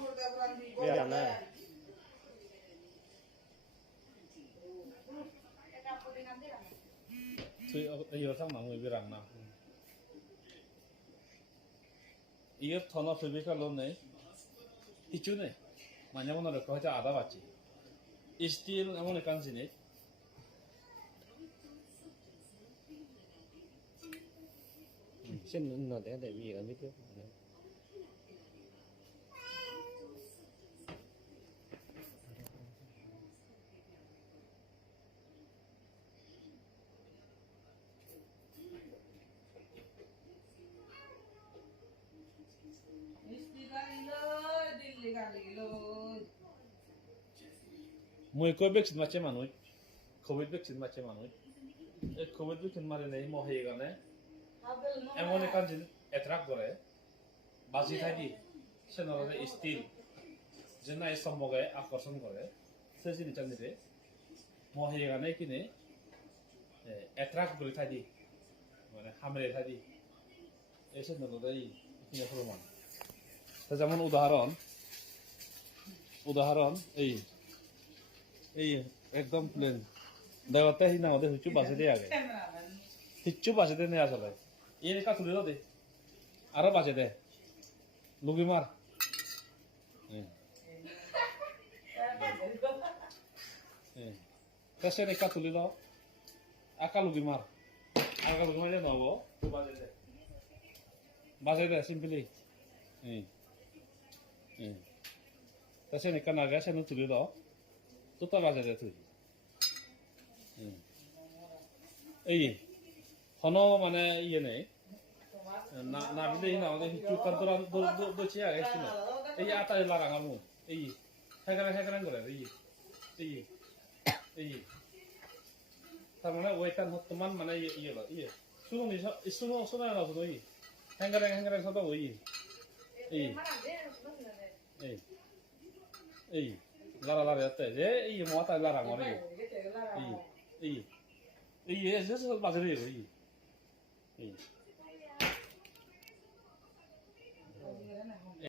biar na suy iyo sang nang người birang na iyo thono phibi ka lom nei কিছু নেই মানে মনে রাখো হয়তো আদা বাচ্চি স্টিল এমন একান জিনিস xin nó để gì ở biết trước mùi coi biết xin mà chế mà nuôi covid biết xin mà chế mà nuôi covid biết xin mà này mò hay cái này এমন একান জিনিস অ্যাট্রাক্ট করে বাজি থাকি সে নলে still যে না সম্মগে আকর্ষণ করে সে জিনিসটা নিতে মহে গানে কিনে অ্যাট্রাক্ট করে থাকি মানে হামরে থাকি এসে নলে কিনে প্রমাণ তা যেমন উদাহরণ এই একদম প্লেন দেওয়াতে হি না ওদের হুচু বাজে দিয়ে আগে হিচ্ছু বাজে দিয়ে নিয়ে আসলে ये का तुले दे आरो बाजे दे लुगी मार कैसे ने का तुले लो आका लुगी मार आका लुगी मार ना वो बाजे दे सिंपली कैसे ने का ना कैसे ने तुले लो तो बाजे दे तू হনো মানে ইয়ে নেই না বিলে না ওদের হিচু কান্তরা দো চিয়া গেছে না এই আটা লারাং আমু এই হেগরাং করে এই তার মানে ওইখান বর্তমান মানে ইয়ে শুনো না শুনো হেগরাং সব ওই এই লারা যাতে যে এই মাথা লারাং করে এই এসে বাজারে এই